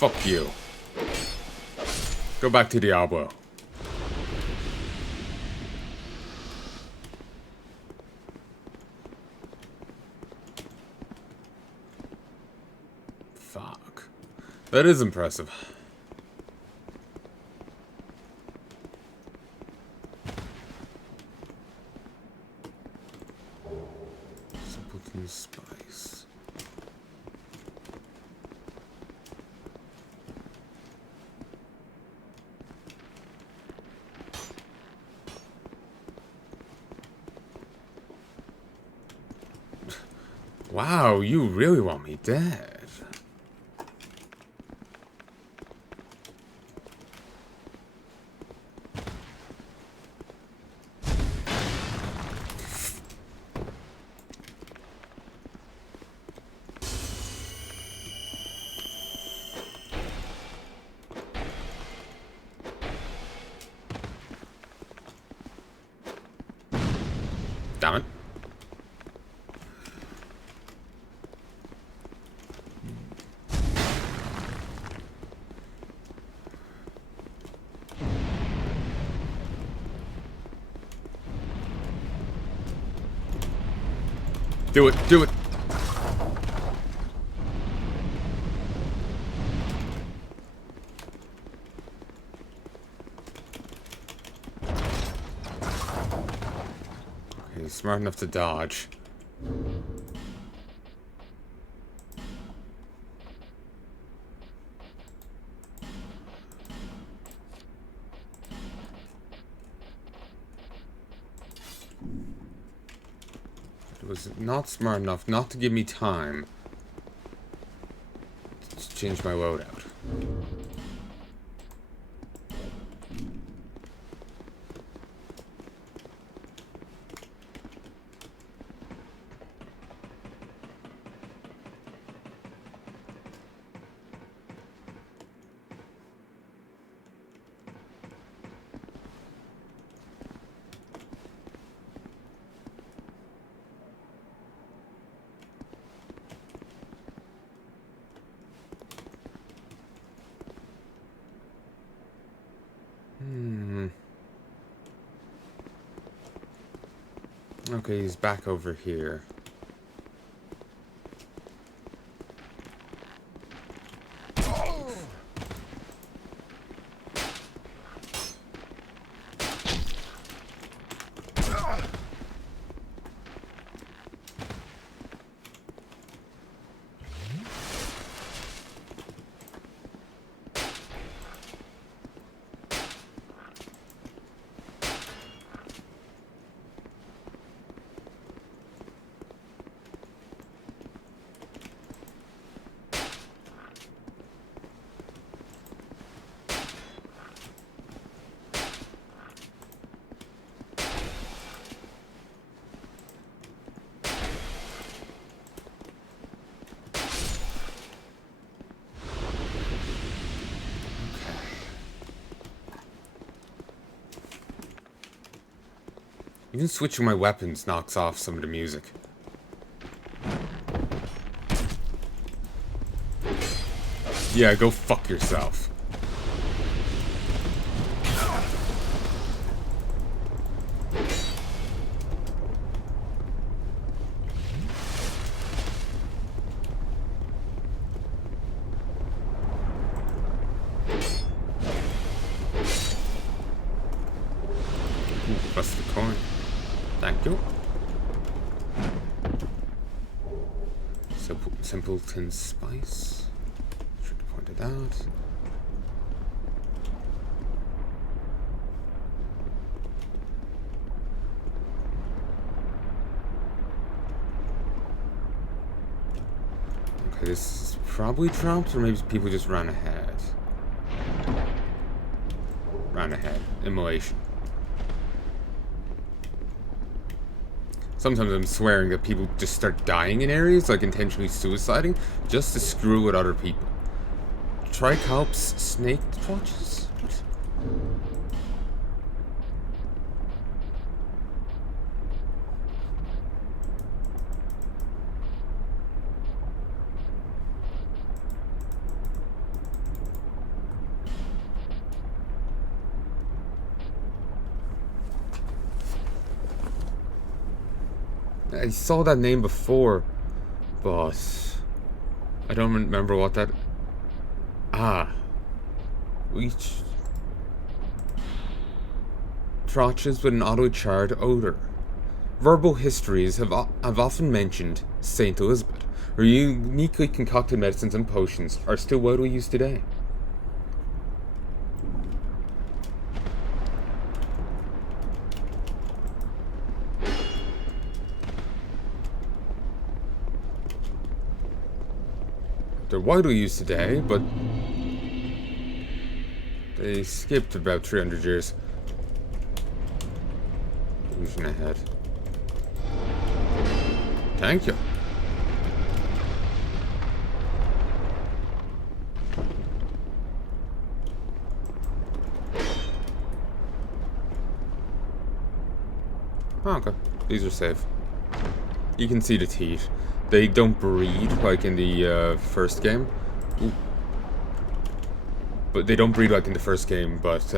Fuck you. Go back to Diablo. Fuck. That is impressive. Simpleton spice. Wow, you really want me dead. Damn it. Do it, do it. Okay, he's smart enough to dodge. Was not smart enough not to give me time to change my loadout. Okay, he's back over here. Even switching my weapons knocks off some of the music. Yeah, go fuck yourself. Ooh, bust the coin. Thank you. Simpleton spice. Should have pointed out. Okay, this is probably trapped, or maybe people just ran ahead. Ran ahead. Immolation. Sometimes I'm swearing that people just start dying in areas, like intentionally suiciding, just to screw with other people. Tricarps snake torches? What? I saw that name before, but I don't remember what that... Ah. Each... Trotches with an auto-charred odor. Verbal histories have often mentioned Saint Elizabeth. Her uniquely concocted medicines and potions are still widely used today. They're widely used today, but they skipped about 300 years. Illusion ahead. Thank you. Oh, okay. These are safe. You can see the teeth. They don't breed like in the first game. Ooh. But they don't breed like in the first game, but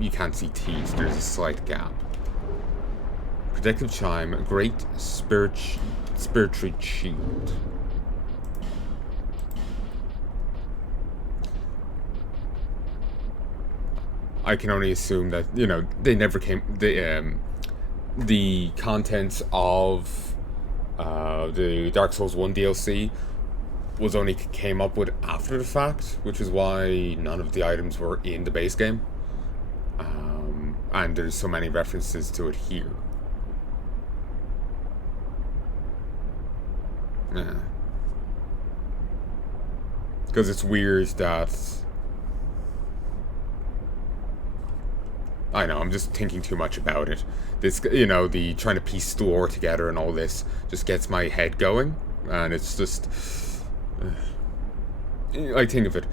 you can't see teeth. There's a slight gap. Protective chime, great spiritual shield. I can only assume that, you know, they never came... the contents of the Dark Souls 1 DLC was only came up with after the fact, which is why none of the items were in the base game. And there's so many references to it here. Yeah. Because it's weird that... I know, I'm just thinking too much about it. This, you know, the trying to piece the lore together and all this just gets my head going. And it's just... I think of it.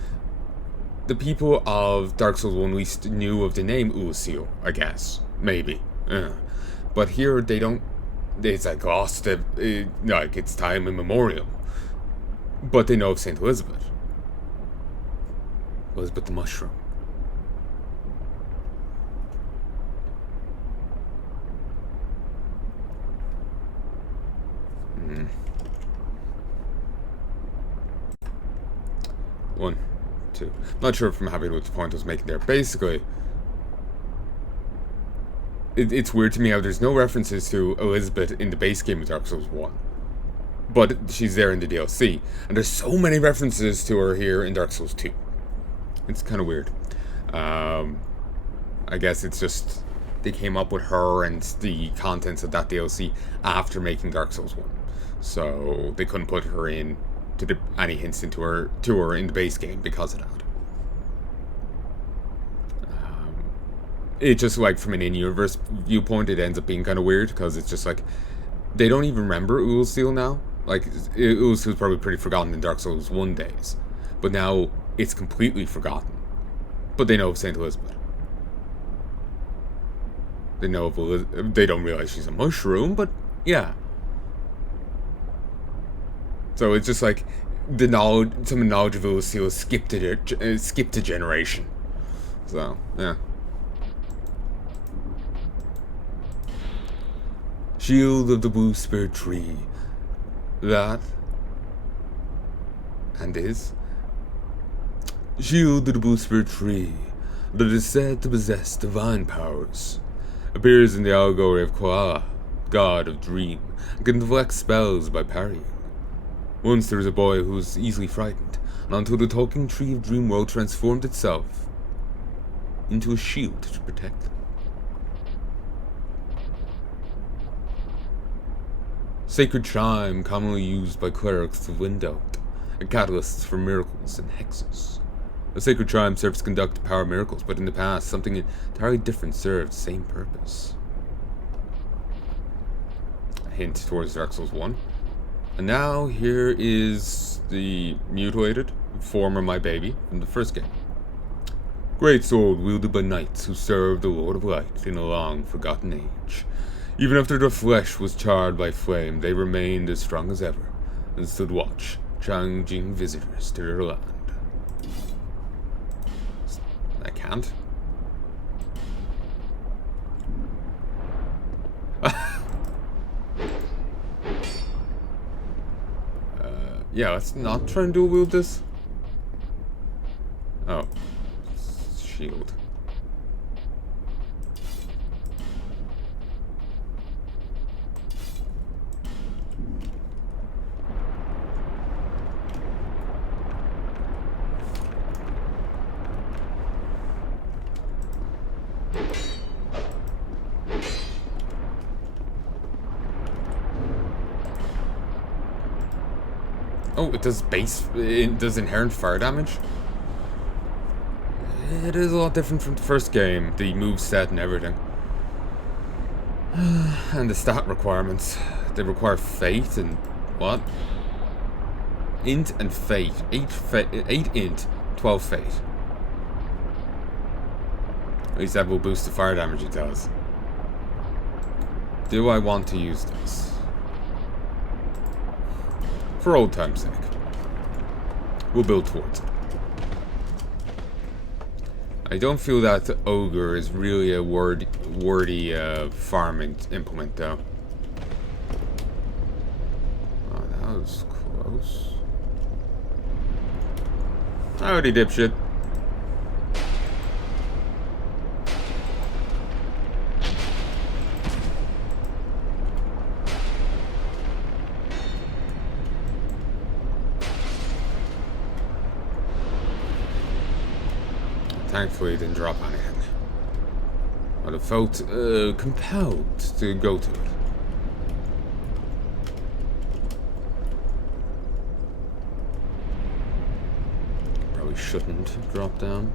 The people of Dark Souls 1 at least knew of the name Usil, I guess. Maybe. But here they don't... It's like lost, like it's time immemorial. But they know of Saint Elizabeth. Elizabeth the Mushroom. One, two. Not sure if I'm happy with the point I was making there. Basically, it's weird to me how there's no references to Elizabeth in the base game of Dark Souls 1. But she's there in the DLC. And there's so many references to her here in Dark Souls 2. It's kind of weird. I guess it's just they came up with her and the contents of that DLC after making Dark Souls 1. So they couldn't put her in to any hints into her in the base game because of that. It just, like, from an in-universe viewpoint, it ends up being kind of weird because it's just like they don't even remember Usil now. Like, Usil was probably pretty forgotten in Dark Souls 1 days, but now it's completely forgotten. But they know of Saint Elizabeth. They know of they don't realize she's a mushroom, but yeah. So it's just like the knowledge, some knowledge of Usil skipped a generation. So yeah. Shield of the Blue Spirit Tree. That and is Shield of the Blue Spirit Tree that is said to possess divine powers. Appears in the allegory of Koala, god of dream, and can deflect spells by parrying. Once there was a boy who was easily frightened, and until the talking tree of dream world transformed itself into a shield to protect them. Sacred chime, commonly used by clerics to wind out, a catalyst for miracles and hexes. A sacred chime serves to conduct power miracles, but in the past, something entirely different served the same purpose. A hint towards Dark Souls 1. And now, here is the mutilated form of my baby from the first game. Greatsword wielded by knights who served the Lord of Light in a long forgotten age. Even after their flesh was charred by flame, they remained as strong as ever, and stood watch, challenging visitors to their land. I can't. Yeah, let's not try and dual wield this. Oh. Shield. Oh, it does it does inherent fire damage? It is a lot different from the first game, the moveset and everything. And the stat requirements. They require Fate and what? Int and Fate. 8 Int, 12 Fate. At least that will boost the fire damage it does. Do I want to use this? For old time's sake. We'll build towards it. I don't feel that Ogre is really a wordy farming implement, though. Oh, that was close. Howdy, dipshit. Thankfully, it didn't drop anything. I'd have felt compelled to go to it. Probably shouldn't drop down.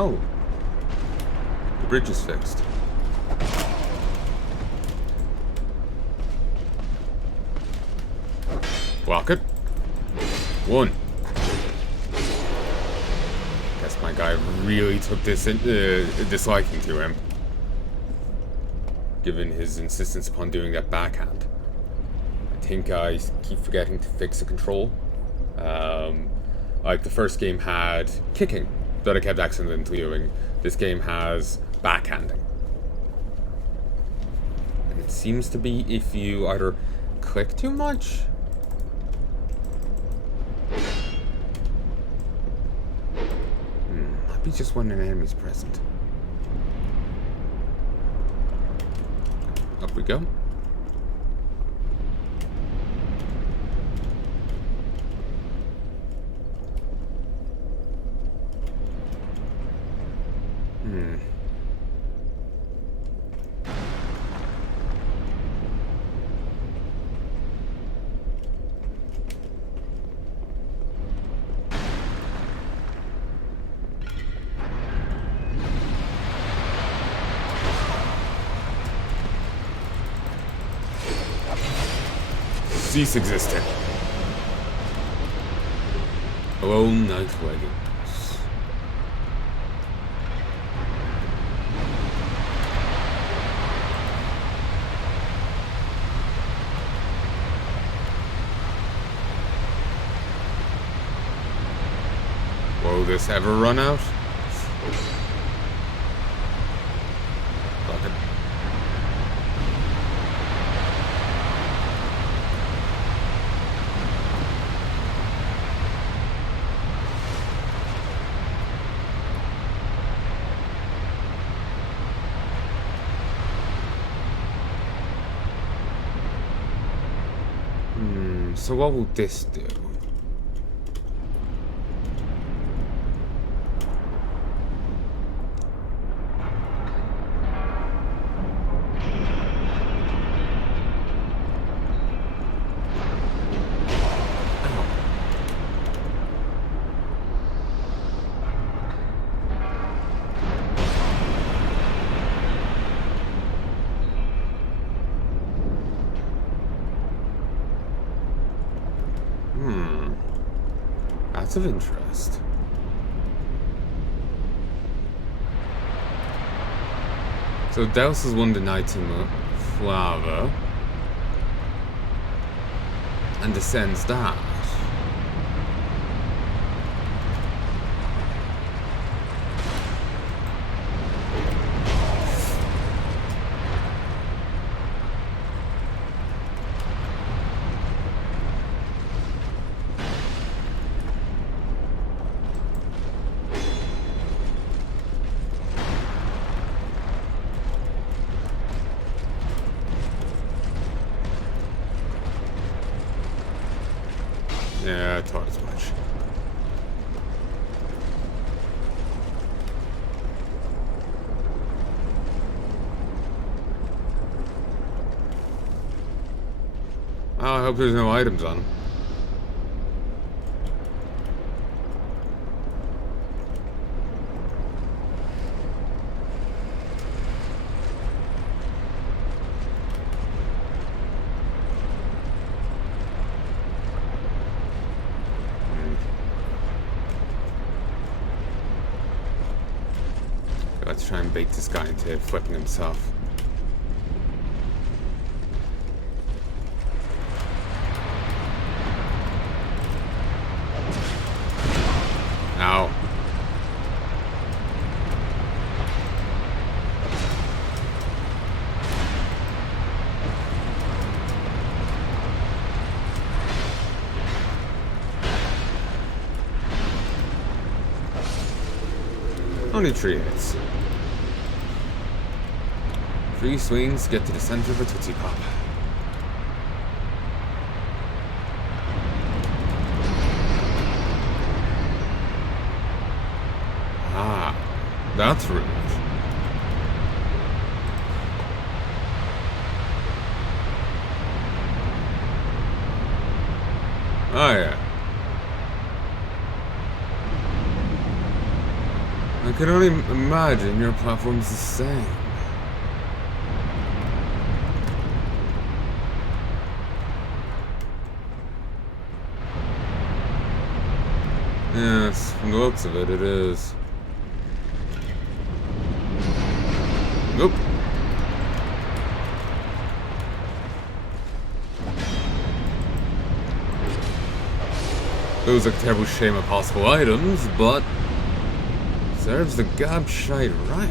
Oh, the bridge is fixed. Block it. 1. Guess my guy really took this disliking to him, given his insistence upon doing that backhand. I think I keep forgetting to fix the control. Like the first game had kicking that I kept accidentally doing. This game has backhanding. And it seems to be if you either click too much might be just when an enemy's present. Up we go. Cease existing. Hello, night wagons. Will this ever run out? Fuck it. So what will this do? That's of interest. So douses one of the knights in the lava and descends that. Yeah, I thought as much. Oh, I hope there's no items on him. Let's try and bait this guy into flipping himself. Ow. Only 3 hits. 3 swings get to the center of a Tootsie Pop. Ah, that's rude. Oh yeah. I can only imagine your platform's the same. Yes, from the looks of it, it is. Nope. Those are a terrible shame of possible items, but serves the gobshite right.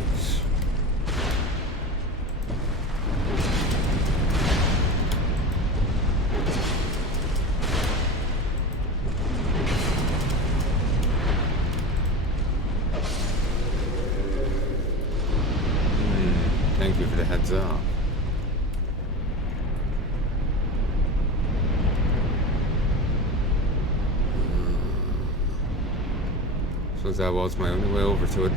Thank you for the heads up. Suppose that was my only way over to it.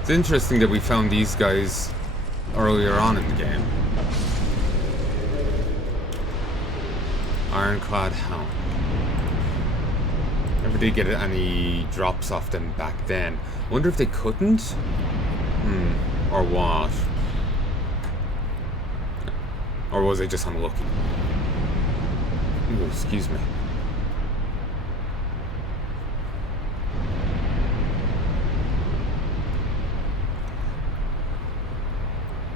It's interesting that we found these guys earlier on in the game. Ironclad Helm. Never did get any drops off them back then. Wonder if they couldn't? Or what? Or was I just unlucky? Ooh, excuse me.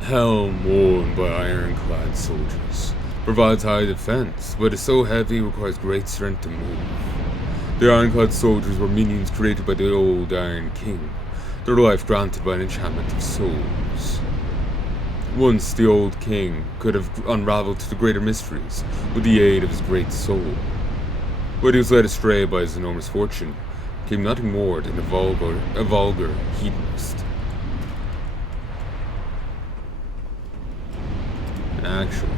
Helm worn by ironclad soldiers provides high defense, but is so heavy it requires great strength to move. The ironclad soldiers were minions created by the old Iron King, their life granted by an enchantment of souls. Once the old king could have unraveled to the greater mysteries with the aid of his great soul, but he was led astray by his enormous fortune, became nothing more than a vulgar hedonist. Actually,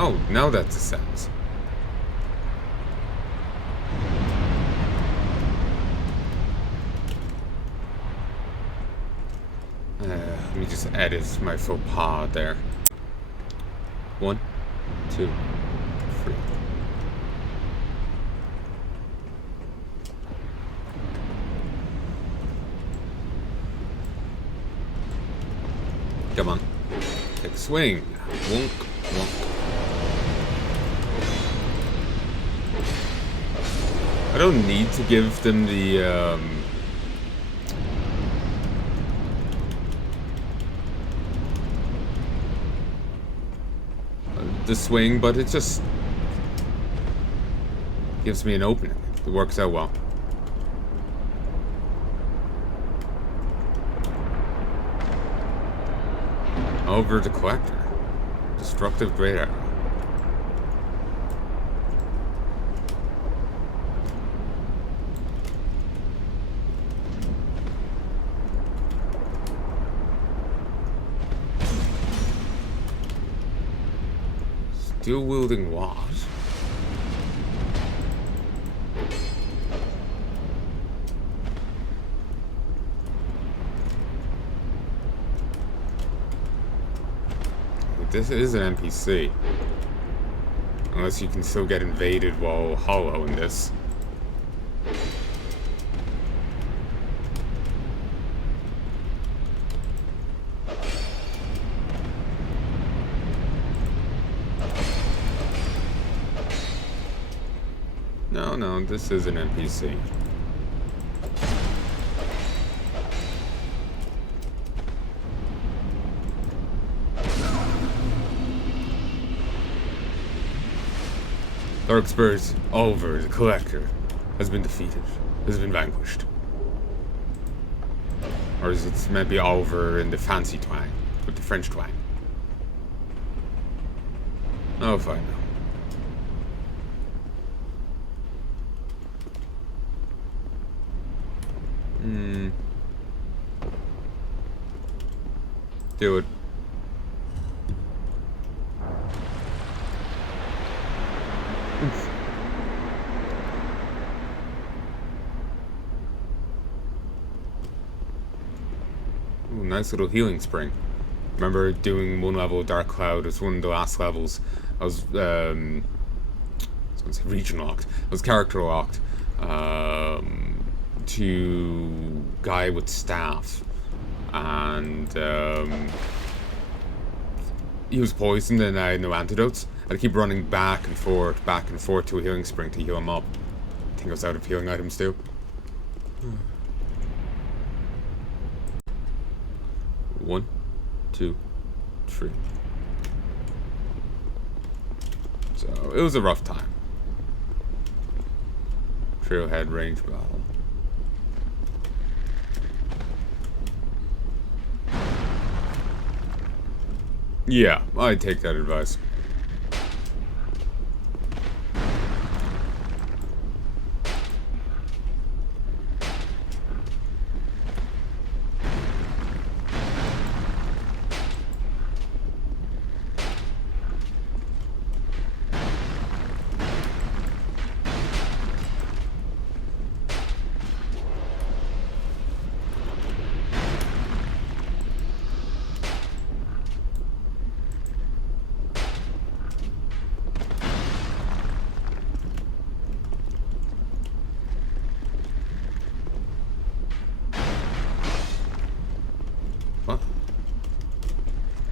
Oh, now that descends. Let me just edit my faux pas there. 1, 2, 3. Come on. Take a swing. Wonk, wonk. I don't need to give them the swing, but it just gives me an opening. It works out well. Over the collector. Destructive great arrow. Steel wielding what? This is an NPC. Unless you can still get invaded while hollow in this. No, this is an NPC. Darkspur's over. The collector has been defeated. Has been vanquished. Or is it meant to be over in the fancy twang, with the French twang? Oh, fine. Do it. Ooh, nice little healing spring. Remember doing one level of Dark Cloud. It was one of the last levels. I was gonna say region locked. I was character locked to guy with staff, and he was poisoned and I had no antidotes. I'd keep running back and forth to a healing spring to heal him up. I think I was out of healing items too. 1, 2, 3. So it was a rough time. Trailhead range battle. Yeah, I'd take that advice.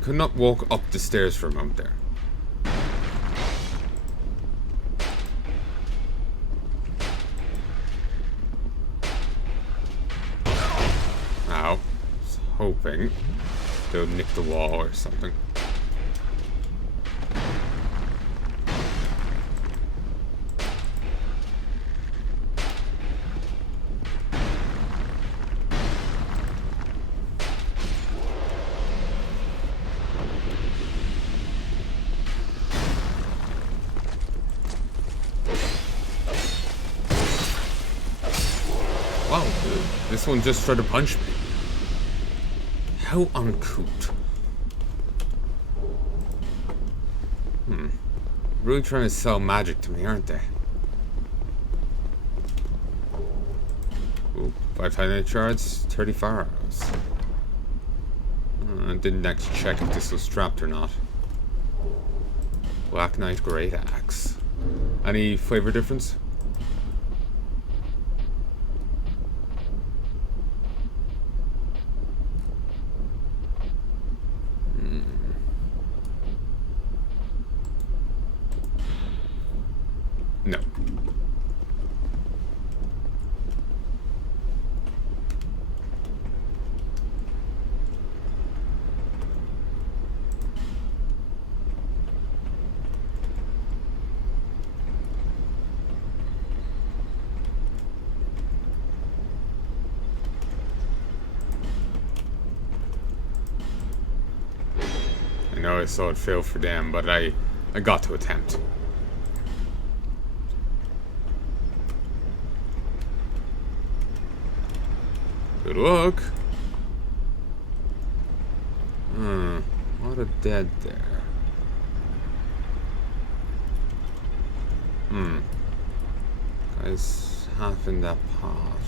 Could not walk up the stairs for a moment there. Ow. I was hoping they would nick the wall or something. Wow, this one just tried to punch me. How uncouth. really trying to sell magic to me, aren't they? Ooh, 5 Titanite shards, 34 arrows. I didn't actually check if this was strapped or not. Black Knight Great Axe. Any flavor difference? No. I know I saw it fail for them, but I got to attempt. Good luck. What a dead there. Guy's half in that pot.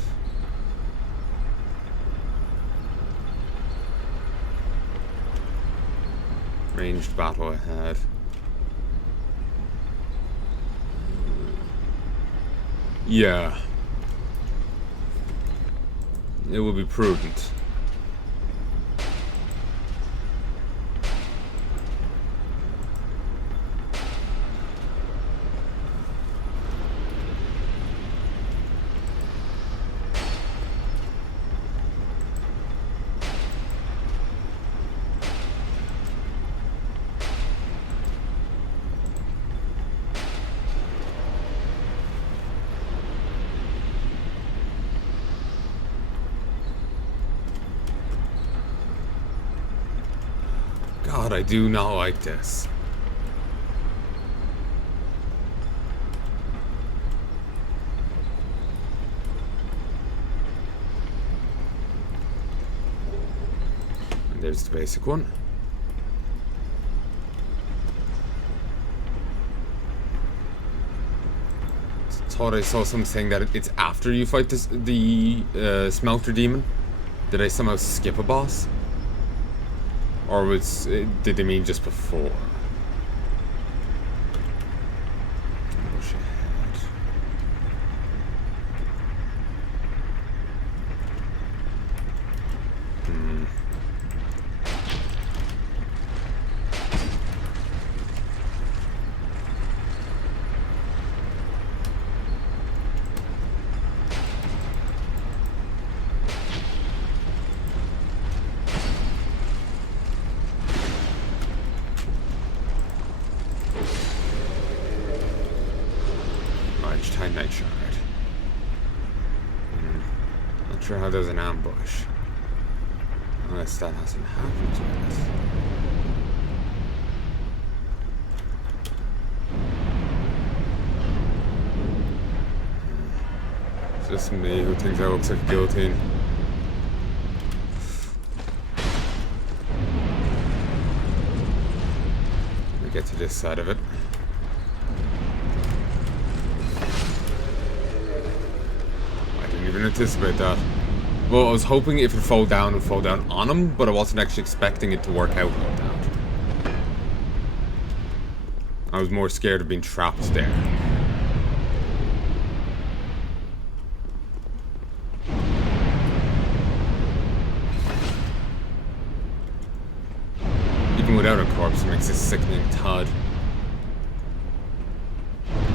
Ranged battle ahead. Yeah. It will be prudent. God, I do not like this. And there's the basic one. Thought I saw something saying that it's after you fight the smelter demon. Did I somehow skip a boss? Or did they mean just before? Push ahead. Titanite shard. Not sure how there's an ambush. Unless that hasn't happened yet. It's just me who thinks that looks like a guillotine. Let me get to this side of it. Even anticipate that. Well, I was hoping if it fall down, it would fall down on him, but I wasn't actually expecting it to work out like that. I was more scared of being trapped there. Even without a corpse, it makes a sickening thud.